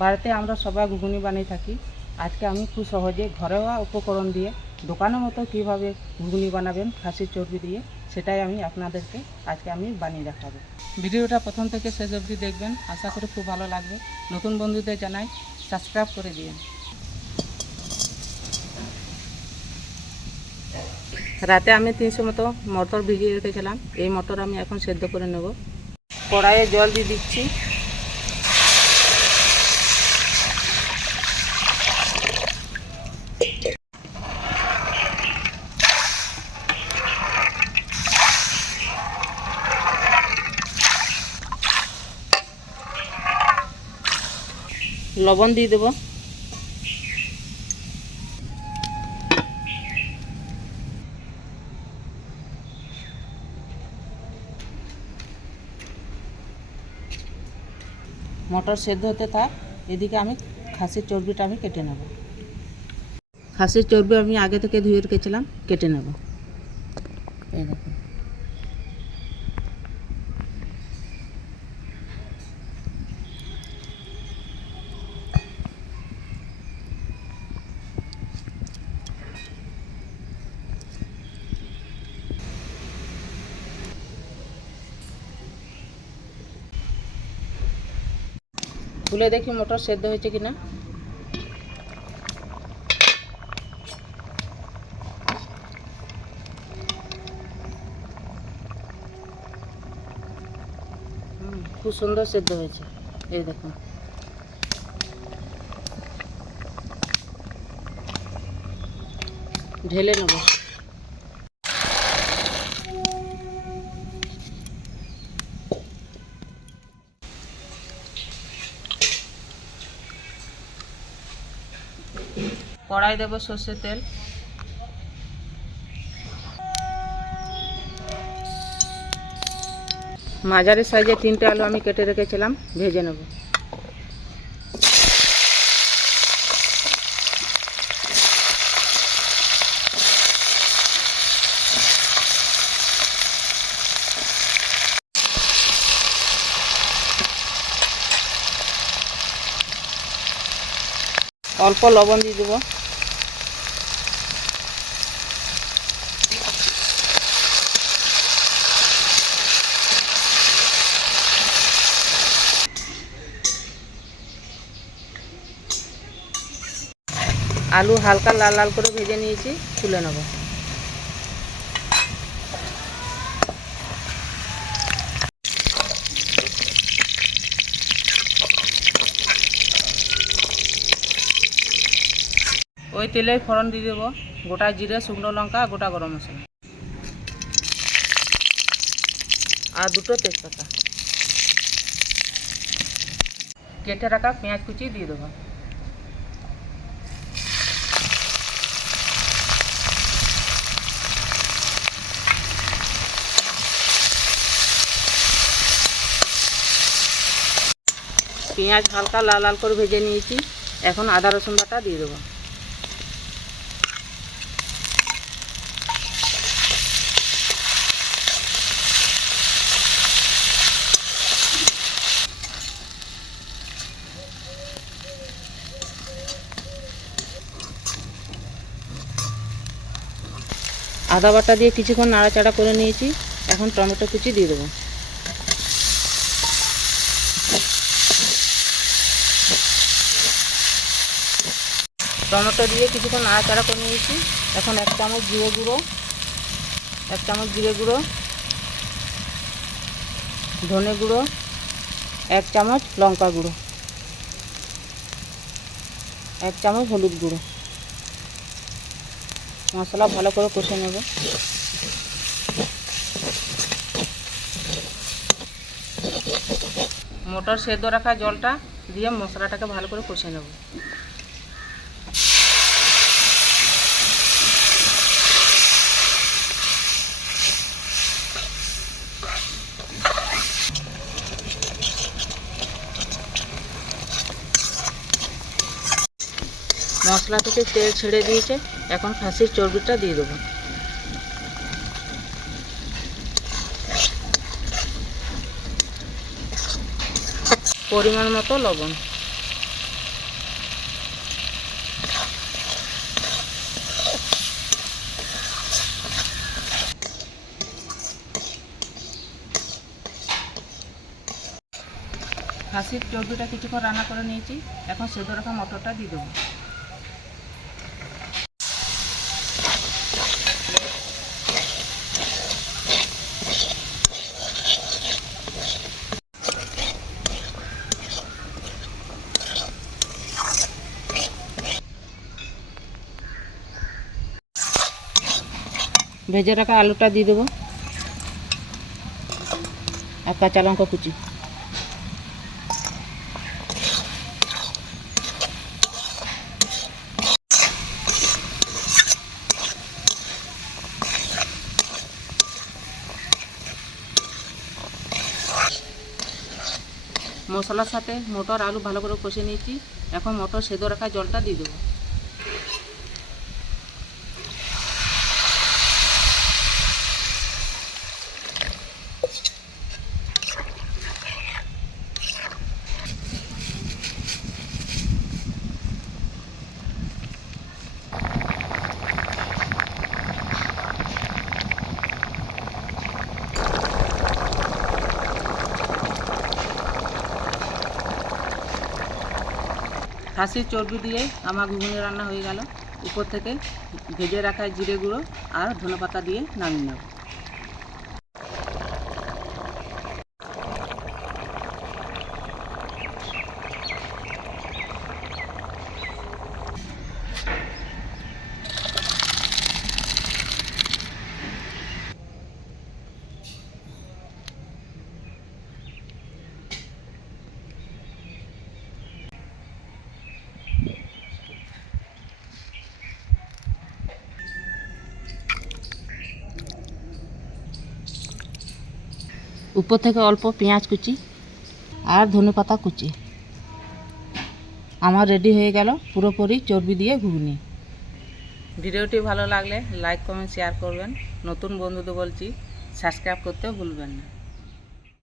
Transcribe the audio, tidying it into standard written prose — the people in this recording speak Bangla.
বাড়িতে আমরা সবাই ঘুগনি বানিয়ে থাকি। আজকে আমি খুব সহজে ঘরোয়া উপকরণ দিয়ে দোকানের মতো কীভাবে ঘুগনি বানাবেন খাসির চর্বি দিয়ে, সেটাই আমি আপনাদেরকে আজকে বানিয়ে দেখাবো। ভিডিওটা প্রথম থেকে শেষ অবধি দেখবেন, আশা করি খুব ভালো লাগবে। নতুন বন্ধুদের জানাই সাবস্ক্রাইব করে দিন। রাতে আমি 300 মতো মটর ভিজিয়ে রেখেছিলাম। এই মটর আমি এখন সেদ্ধ করে নেব। কড়াইয়ে জল দিয়ে দিচ্ছি। লবণ দিয়ে দেব। মটর সেদ্ধ হতে থাক, এদিকে আমি খাসির চর্বিটা কেটে নেব। খাসির চর্বি আমি আগে থেকে ধুয়ে রেখেছিলাম, কেটে নেব। এই দেখুন, খুলে দেখি মটর সেদ্ধ হয়েছে কিনা। খুব সুন্দর সেদ্ধ হয়েছে, এই দেখুন। ঢেলে নেব। কড়াই দেব সর্ষের তেল। মাঝারি সাইজে 3টে আলু আমি কেটে রেখেছিলাম, ভেজে নেব। অল্প লবণ দিয়ে দেবো। আলু হালকা লাল লাল করে ভেজে নিয়েছি, তুলে নেব। ওই তেলে ফোড়ন দিয়ে দেবো গোটা জিরে, শুকনো লঙ্কা, গোটা গরম মশলা আর 2টো তেজপাতা। কেটে রাখা পেঁয়াজ কুচি দিয়ে দেবো। পেঁয়াজ হালকা লাল লাল করে ভেজে নিয়েছি, এখন আদা রসুন বাটা দিয়ে দেবো। আদা বাটা দিয়ে কিছুক্ষণ নাড়াচাড়া করে নিয়েছি, এখন টমেটো কুচি দিয়ে দেবো। টমেটো দিয়ে কিছুক্ষণ নাড়াচাড়া করে নিয়েছি, এখন 1 চামচ জিরে গুঁড়ো, 1 চামচ জিরে গুঁড়ো, ধনে গুঁড়ো, 1 চামচ লঙ্কা গুঁড়ো, 1 চামচ হলুদ গুঁড়ো। মশলা ভালো করে কষে নেব। মটর সেদ্ধ রাখা জলটা দিয়ে মশলাটাকে ভালো করে কষে নেব। মশলা থেকে তেল ছেড়ে দিয়েছে, এখন খাসির চর্বিটা দিয়ে দেবো। পরিমাণ মতো লবণ। খাসির চর্বিটা কিছুক্ষণ রান্না করে নিয়েছি, এখন সেদ্ধ রাখা মটরটা দিয়ে দেবো। ভেজে রাখা আলুটা দিয়ে দেবো আর কাঁচা লঙ্কা কুচি। মশলার সাথে মটর আলু ভালো করে কষে নিয়েছি, এখন মটর সেদ্ধ রাখা জলটা দিয়ে দেবো। খাসির চর্বি দিয়ে আমার ঘুগনি রান্না হয়ে গেল। উপর থেকে ভেজে রাখা জিরে গুঁড়ো আর ধনেপাতা দিয়ে নামিয়ে নেব। উপর থেকে অল্প পেঁয়াজ কুচি আর ধনেপাতা কুচি। আমার রেডি হয়ে গেল পুরোপুরি চর্বি দিয়ে ঘুগনি। ভিডিওটি ভালো লাগলে লাইক কমেন্ট শেয়ার করবেন। নতুন বন্ধুদের বলছি সাবস্ক্রাইব করতে ভুলবেন না।